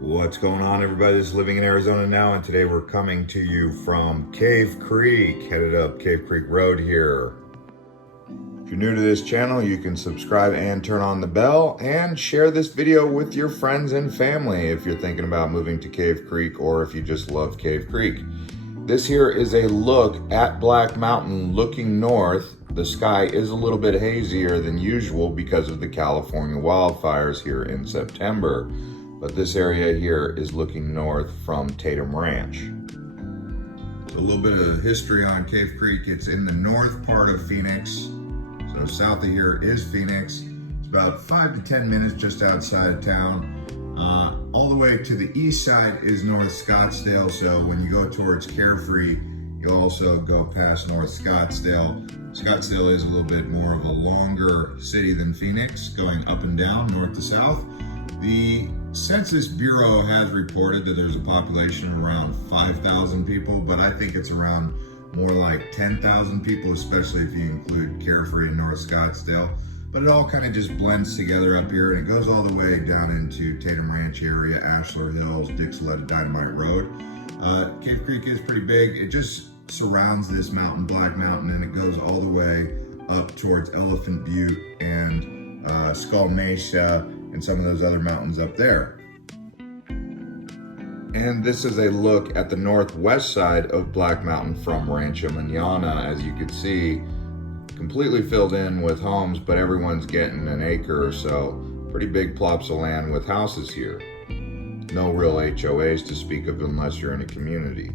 What's going on, everybody? This is Living in Arizona Now, and today we're coming to you from Cave Creek, headed up Cave Creek Road here. If you're new to this channel, you can subscribe and turn on the bell and share this video with your friends and family if you're thinking about moving to Cave Creek or if you just love Cave Creek. This here is a look at Black Mountain looking north. The sky is a little bit hazier than usual because of the California wildfires here in September. But this area here is looking north from Tatum Ranch. So a little bit of history on Cave Creek. It's in the north part of Phoenix. So south of here is Phoenix. It's about 5 to 10 minutes just outside of town. All the way to the east side is North Scottsdale. So when you go towards Carefree, you'll also go past North Scottsdale. Scottsdale is a little bit more of a longer city than Phoenix, going up and down, north to south. The Census Bureau has reported that there's a population of around 5,000 people, but I think it's around more like 10,000 people, especially if you include Carefree and North Scottsdale. But it all kind of just blends together up here, and it goes all the way down into Tatum Ranch area, Ashlar Hills, Dixie-Letta Dynamite Road. Cave Creek is pretty big. It just surrounds this mountain, Black Mountain, and it goes all the way up towards Elephant Butte and Skull Mesa, and some of those other mountains up there. And this is a look at the northwest side of Black Mountain from Rancho Manana. As you can see, completely filled in with homes, but everyone's getting an acre or so. Pretty big plots of land with houses here. No real HOAs to speak of unless you're in a community.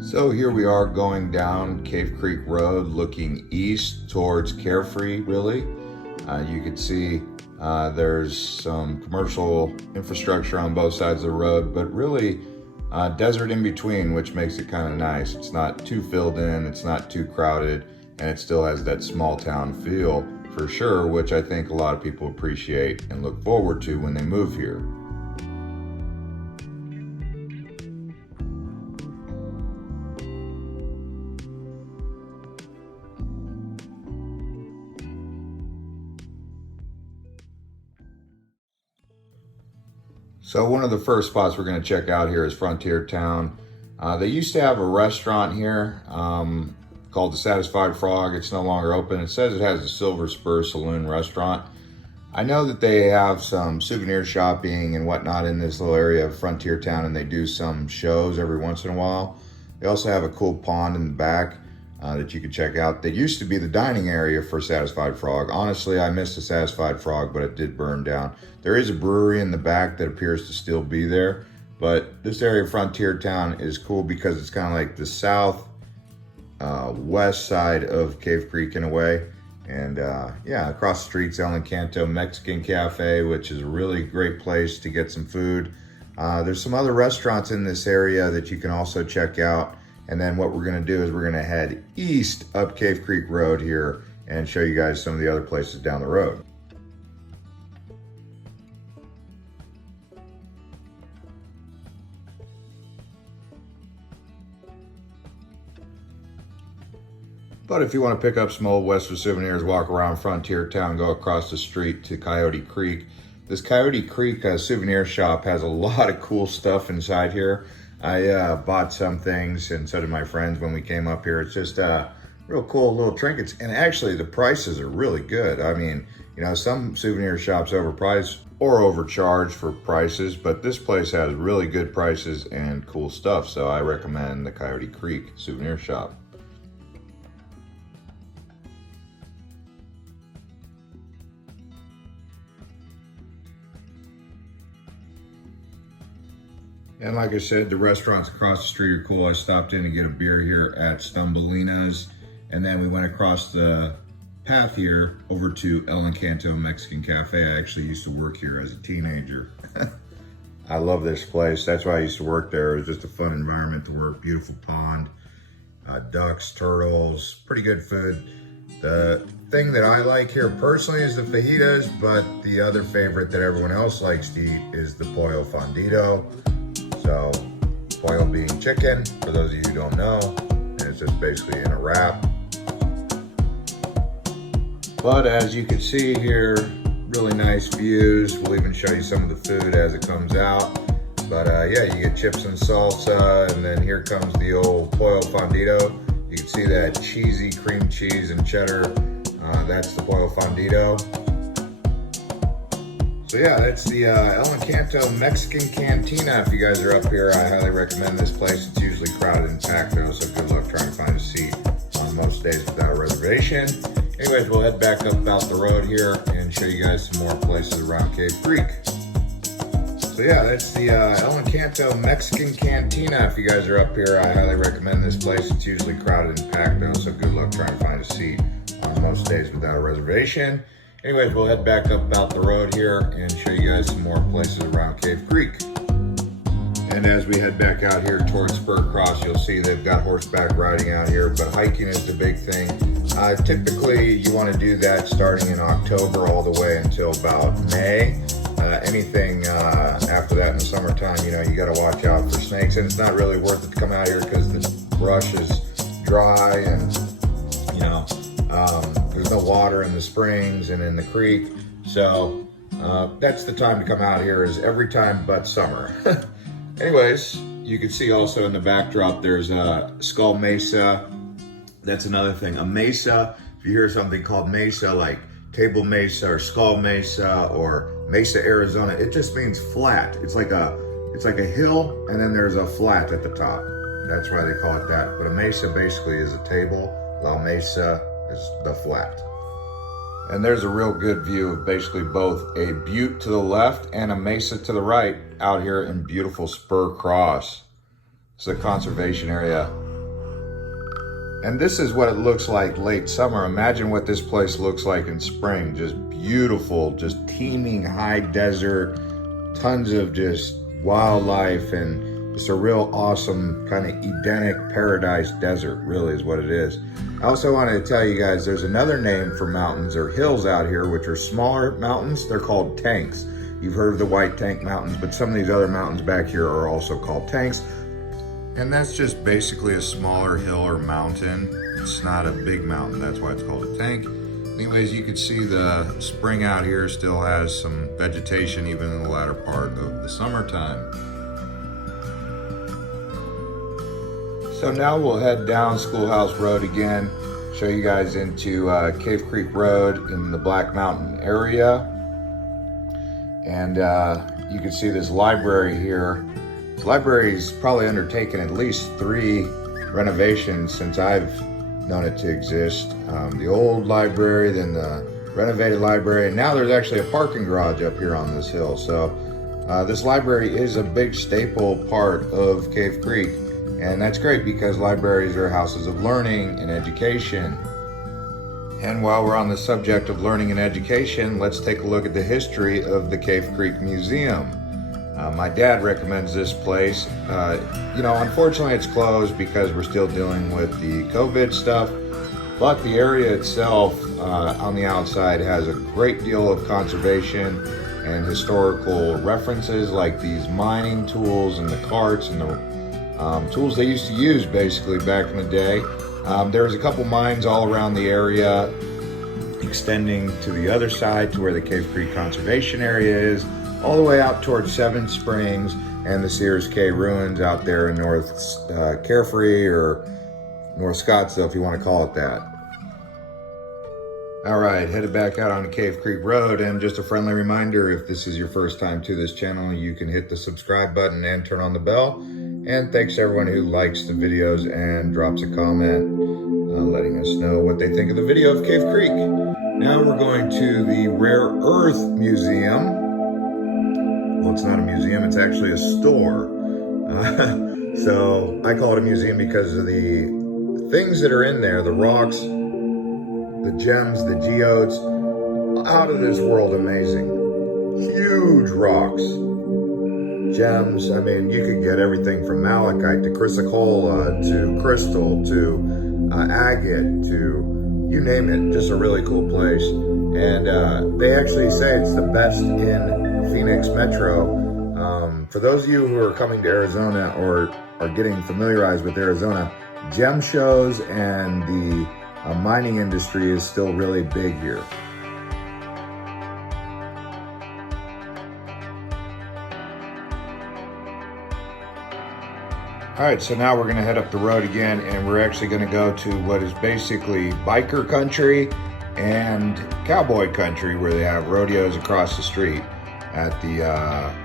So here we are going down Cave Creek Road, looking east towards Carefree, really. You can see there's some commercial infrastructure on both sides of the road, but really desert in between, which makes it kind of nice. It's not too filled in, it's not too crowded, and it still has that small town feel for sure, which I think a lot of people appreciate and look forward to when they move here. So one of the first spots we're going to check out here is Frontier Town. They used to have a restaurant here called the Satisfied Frog. It's no longer open. It says it has a Silver Spur Saloon restaurant. I know that they have some souvenir shopping and whatnot in this little area of Frontier Town, and they do some shows every once in a while. They also have a cool pond in the back that you can check out. That used to be the dining area for Satisfied Frog. Honestly, I missed the Satisfied Frog, but it did burn down. There is a brewery in the back that appears to still be there, but this area of Frontier Town is cool because it's kind of like the south west side of Cave Creek in a way. And yeah, across the street's El Encanto Mexican Cafe, which is a really great place to get some food. There's some other restaurants in this area that you can also check out. And then what we're gonna do is we're gonna head east up Cave Creek Road here and show you guys some of the other places down the road. But if you want to pick up some old Western souvenirs, walk around Frontier Town, go across the street to Coyote Creek. This Coyote Creek souvenir shop has a lot of cool stuff inside here. I bought some things, and so did my friends when we came up here. It's just real cool little trinkets, and actually the prices are really good. I mean, you know, some souvenir shops overpriced or overcharged for prices, but this place has really good prices and cool stuff, so I recommend the Coyote Creek souvenir shop. And like I said, the restaurants across the street are cool. I stopped in to get a beer here at Stumbelina's, and then we went across the path here over to El Encanto Mexican Cafe. I actually used to work here as a teenager. I love this place. That's why I used to work there. It was just a fun environment to work. Beautiful pond, ducks, turtles, pretty good food. The thing that I like here personally is the fajitas, but the other favorite that everyone else likes to eat is the pollo fundido. So, pollo being chicken, for those of you who don't know, and it's just basically in a wrap. But as you can see here, really nice views. We'll even show you some of the food as it comes out. But yeah, you get chips and salsa, and then here comes the old pollo fundido. You can see that cheesy cream cheese and cheddar. That's the pollo fundido. So yeah, that's the El Encanto Mexican Cantina. If you guys are up here, I highly recommend this place. It's usually crowded and packed though, so good luck trying to find a seat on most days without a reservation. Anyways, we'll head back up out the road here and show you guys some more places around Cave Creek. So yeah, that's the El Encanto Mexican Cantina. If you guys are up here, I highly recommend this place. It's usually crowded and packed though, so good luck trying to find a seat on most days without a reservation. Anyways, we'll head back up out the road here and show you guys some more places around Cave Creek. And as we head back out here towards Spur Cross, you'll see they've got horseback riding out here, but hiking is the big thing. Typically, you want to do that starting in October all the way until about May. Anything after that in the summertime, you know, you got to watch out for snakes, and it's not really worth it to come out here because this brush is dry and, you know, there's no water in the springs and in the creek. So that's the time to come out here, is every time but summer. Anyways, you can see also in the backdrop, there's Skull Mesa. That's another thing. A mesa, if you hear something called mesa, like Table Mesa or Skull Mesa or Mesa, Arizona, it just means flat. It's like a hill and then there's a flat at the top. That's why they call it that. But a mesa basically is a table. La Mesa is the flat. And there's a real good view of basically both a butte to the left and a mesa to the right out here in beautiful Spur Cross. It's a conservation area. And this is what it looks like late summer. Imagine what this place looks like in spring. Just beautiful, just teeming high desert, tons of just wildlife, and just a real awesome kind of Edenic paradise desert, really is what it is. I also wanted to tell you guys there's another name for mountains or hills out here, which are smaller mountains. They're called tanks. You've heard of the White Tank Mountains, but some of these other mountains back here are also called tanks. And that's just basically a smaller hill or mountain. It's not a big mountain, that's why it's called a tank. Anyways, you can see the spring out here still has some vegetation even in the latter part of the summertime. So now we'll head down Schoolhouse Road again, show you guys into Cave Creek Road in the Black Mountain area. And you can see this library here. The library's probably undertaken at least 3 renovations since I've known it to exist. The old library, then the renovated library, and now there's actually a parking garage up here on this hill. So this library is a big staple part of Cave Creek, and that's great because libraries are houses of learning and education. And while we're on the subject of learning and education, let's take a look at the history of the Cave Creek Museum. My dad recommends this place. You know, unfortunately it's closed because we're still dealing with the COVID stuff, but the area itself on the outside has a great deal of conservation and historical references, like these mining tools and the carts and the tools they used to use basically back in the day. There's a couple mines all around the area, extending to the other side to where the Cave Creek Conservation Area is, all the way out towards Seven Springs and the Sears Cay ruins out there in North Carefree or North Scottsdale, if you want to call it that. All right, headed back out on Cave Creek Road, and just a friendly reminder, if this is your first time to this channel, you can hit the subscribe button and turn on the bell. And thanks to everyone who likes the videos and drops a comment letting us know what they think of the video of Cave Creek. Now we're going to the Rare Earth Museum. Well, it's not a museum, it's actually a store. So I call it a museum because of the things that are in there, the rocks, the gems, the geodes, out of this world amazing. Huge rocks, gems. I mean, you could get everything from malachite to chrysocolla to crystal to agate to you name it. Just a really cool place. And they actually say it's the best in Phoenix Metro. For those of you who are coming to Arizona or are getting familiarized with Arizona, gem shows and the mining industry is still really big here. All right, so now we're gonna head up the road again, and we're actually gonna go to what is basically biker country and cowboy country, where they have rodeos across the street at the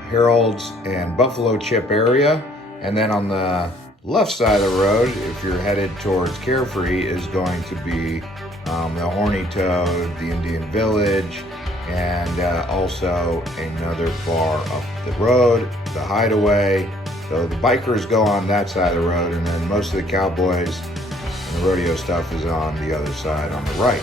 Harold's and Buffalo Chip area. And then on the left side of the road, if you're headed towards Carefree, is going to be the Horny Toad, the Indian Village, and also another bar up the road, the Hideaway. So the bikers go on that side of the road, and then most of the cowboys and the rodeo stuff is on the other side on the right.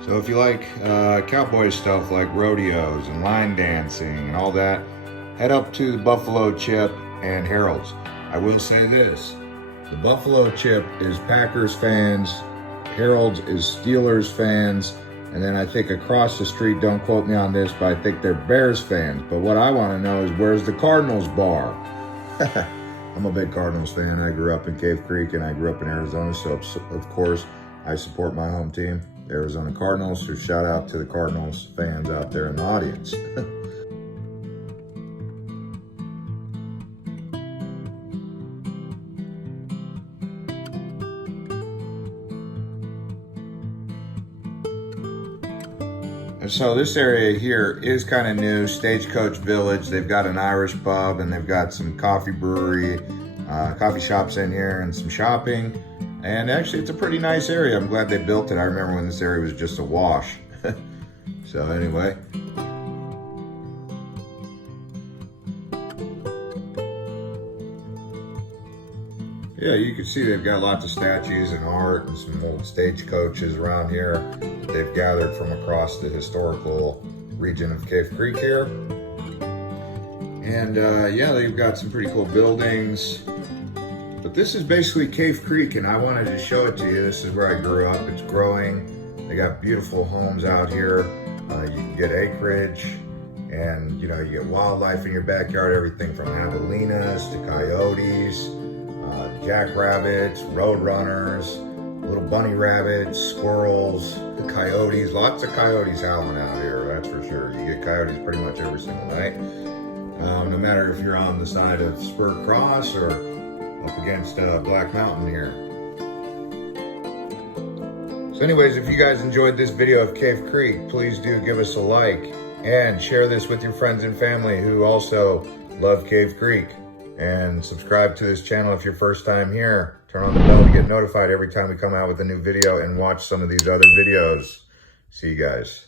So if you like cowboy stuff like rodeos and line dancing and all that, head up to the Buffalo Chip and Harold's. I will say this, the Buffalo Chip is Packers fans, Harold's is Steelers fans, and then I think across the street, don't quote me on this, but I think they're Bears fans. But what I want to know is, where's the Cardinals bar? I'm a big Cardinals fan. I grew up in Cave Creek and I grew up in Arizona, so of course I support my home team, the Arizona Cardinals. So shout out to the Cardinals fans out there in the audience. And so this area here is kind of new, Stagecoach Village. They've got an Irish pub and they've got some coffee brewery, coffee shops in here and some shopping. And actually it's a pretty nice area. I'm glad they built it. I remember when this area was just a wash. So anyway. Yeah, you can see they've got lots of statues and art and some old stagecoaches around here that they've gathered from across the historical region of Cave Creek here. And yeah, they've got some pretty cool buildings. But this is basically Cave Creek, and I wanted to show it to you. This is where I grew up. It's growing. They got beautiful homes out here. You can get acreage, and you know, you get wildlife in your backyard, everything from javelinas to coyotes, jackrabbits, roadrunners, little bunny rabbits, squirrels, coyotes. Lots of coyotes howling out here, that's for sure. You get coyotes pretty much every single night. No matter if you're on the side of Spur Cross or up against Black Mountain here. So anyways, if you guys enjoyed this video of Cave Creek, please do give us a like and share this with your friends and family who also love Cave Creek. And subscribe to this channel if you're first time here. Turn on the bell to get notified every time we come out with a new video, and watch some of these other videos. See you guys.